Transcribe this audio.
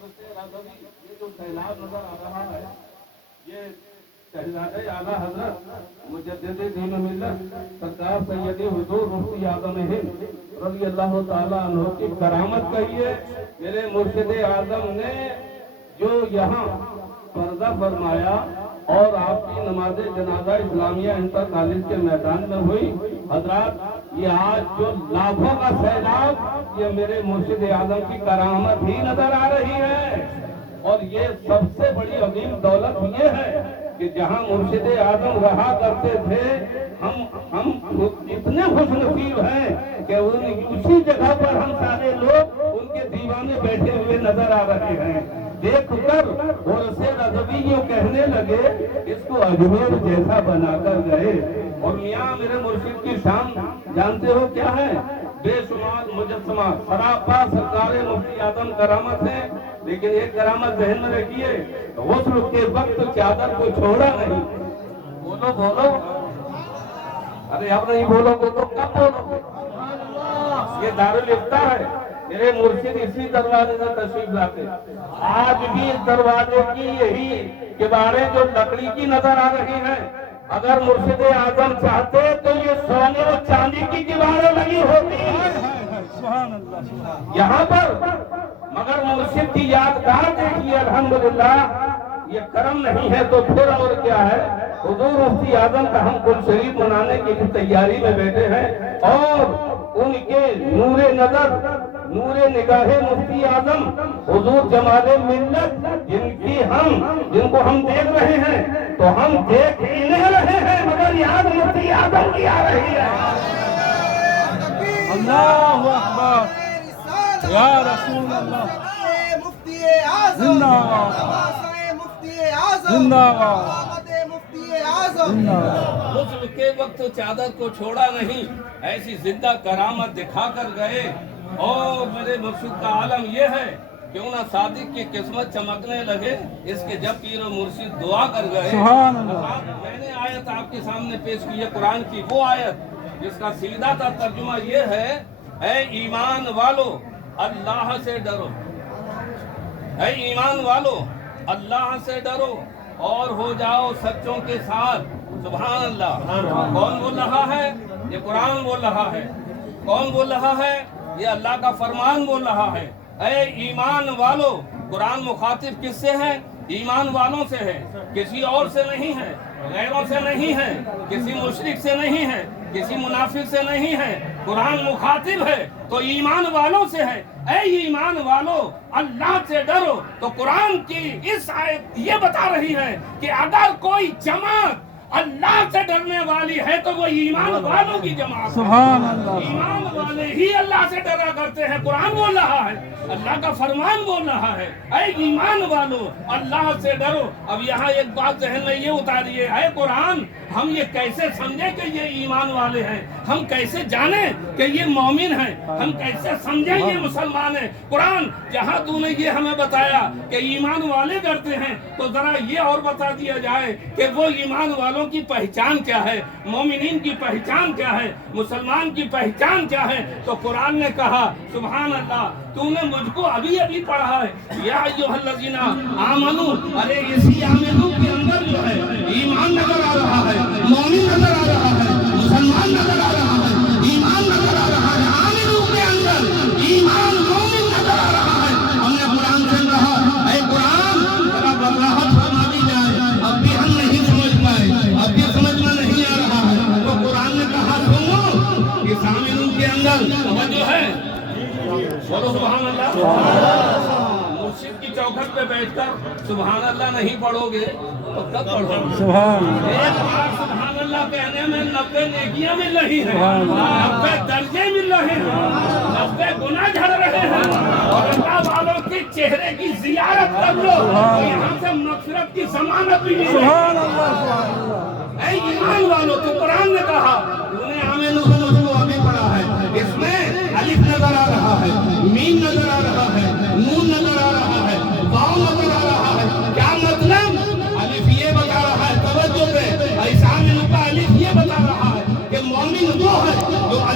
یہ جو سیلاب نظر آ رہا ہے یہ شہزادہ اعلیٰ حضرت مجدد دین ملت سرکار سید حضور مفتی اعظم ہند رضی اللہ تعالیٰ عنہ کی کرامت کہی ہے. میرے مرشد اعظم نے جو یہاں پردہ فرمایا اور آپ کی نماز جنازہ اسلامیہ انٹر کالج کے میدان میں ہوئی. حضرات یہ آج جو لاکھوں کا سیلاب یہ میرے مرشد اعظم کی کرامت ہی نظر آ رہی ہے. اور یہ سب سے بڑی عظیم دولت یہ ہے کہ جہاں مرشد اعظم رہا کرتے تھے ہم اتنے خوش نصیب ہیں کہ اسی جگہ پر ہم سارے لوگ ان کے دیوانے بیٹھے ہوئے نظر آ رہے ہیں. دیکھ کر غرث رضوی یوں کہنے لگے اس کو اجمیر جیسا بنا کر گئے. اور میاں میرے مرشد کی شان جانتے ہو کیا ہے؟ بے شمار مجسمہ سراپا سرکار مفتی اعظم کرامت ہے. لیکن ایک کرامت ذہن میں رکھیے غسل کے وقت چادر کو چھوڑا نہیں. بولو بولو، ارے اب نہیں بولو گے تو کب بولو گے؟ یہ دارالافتا ہے. میرے مرشد اسی دروازے سے تشریف لاتے. آج بھی اس دروازے کی یہی کباریں جو لکڑی کی نظر آ رہی ہیں اگر مرشد اعظم چاہتے تو یہ سونے اور چاندی کی کباریں لگی ہوتی یہاں پر. مگر مرشد کی یادگار دیکھیے الحمدللہ. یہ کرم نہیں ہے تو پھر اور کیا ہے. حضور مفتی اعظم کا ہم کل شریف منانے کی تیاری میں بیٹھے ہیں اور ان کے نور نظر نور نگاہ مفتی اعظم حضور جمال ملت جن کو ہم دیکھ رہے ہیں تو ہم دیکھ ہی نہیں رہے ہیں مگر یاد مفتی اعظم کی آ رہی ہے. اللہ اکبر یا رسول اللہ. مفتی اعظم زندہ باد، مفتی اعظم زندہ باد. مفتی اعظم غسل کے وقت چادر کو چھوڑا نہیں، ایسی زندہ کرامت دکھا کر گئے. اور میرے مرشد کا عالم یہ ہے کیوں نہ صادق کی قسمت چمکنے لگے اس کے جب پیر و مرشد دعا کر گئے. سبحان اللہ. میں نے آیت آپ کے سامنے پیش کی ہے قرآن کی وہ آیت جس کا سیدھا تھا ترجمہ یہ ہے اے ایمان والو اللہ سے ڈرو. اے ایمان والو اللہ سے ڈرو اور ہو جاؤ سچوں کے ساتھ. سبحان اللہ. کون بول رہا ہے؟ یہ قرآن بول رہا ہے. کون بول رہا ہے؟ یہ اللہ کا فرمان بول رہا ہے. اے ایمان والو. قرآن مخاطب کس سے ہے؟ ایمان والوں سے ہے، کسی اور سے نہیں ہے، غیروں سے نہیں ہے، کسی مشرک سے نہیں ہے، کسی منافق سے نہیں ہے. قرآن مخاطب ہے تو ایمان والوں سے ہے. اے ایمان والو اللہ سے ڈرو. تو قرآن کی اس آیت یہ بتا رہی ہے کہ اگر کوئی جماعت اللہ سے ڈرنے والی ہے تو وہ ایمان والوں کی جماعت. سبحان اللہ. ایمان والے ہی اللہ سے ڈرا کرتے ہیں. قرآن بول رہا ہے، اللہ کا فرمان بول رہا ہے اے ایمان والو اللہ سے ڈرو. اب یہاں ایک بات ذہن میں یہ اتاریے اے قرآن ہم یہ کیسے سمجھیں کہ یہ ایمان والے ہیں؟ ہم کیسے جانیں کہ یہ مومن ہیں؟ ہم کیسے سمجھیں یہ مسلمان ہیں؟ قرآن جہاں تو نے یہ ہمیں بتایا کہ ایمان والے ڈرتے ہیں تو ذرا یہ اور بتا دیا جائے کہ وہ ایمان والوں کی پہچان کیا ہے، مومنین کی پہچان کیا ہے، مسلمان کی پہچان کیا ہے. تو قرآن نے کہا سبحان اللہ تو نے مجھ کو ابھی پڑھا ہے یا ایھا الذین آمنو. ارے اسی آمنو کے اندر جو ہے ایمان نظر آ رہا ہے، مومن نظر آ رہا ہے، مسلمان نظر آ رہا ہے، ایمان نظر آ رہا ہے. آمنو کے اندر ایمان مومن نظر آ رہا ہے. ہم نے قرآن سے کہا اے قرآن ذرا وضاحت فرما دی جائے، اب بھی ہم نہیں سمجھ پائے، اب بھی سمجھ میں نہیں آ رہا ہے. تو قرآن نے کہا سنو کہ آمنو کے اندر توجہ ہے. بولو سبحان اللہ. مرشد کی چوکھٹ پہ بیٹھ کر سبحان اللہ نہیں پڑھو گے تو کب پڑھو گے؟ سبحان اللہ. ایک بار سبحان اللہ کہنے میں 90 نیکیاں مل رہی ہیں، 90 درجے مل رہے ہیں، 90 گناہ جھڑ رہے ہیں. اور اللہ والوں کے چہرے کی زیارت کر لو تو یہاں سے مغفرت کی ضمانت بھی ملے. سبحان اللہ. اے ایمان والوں تو قرآن نے کہا انہیں آمین کو ابھی پڑھا ہے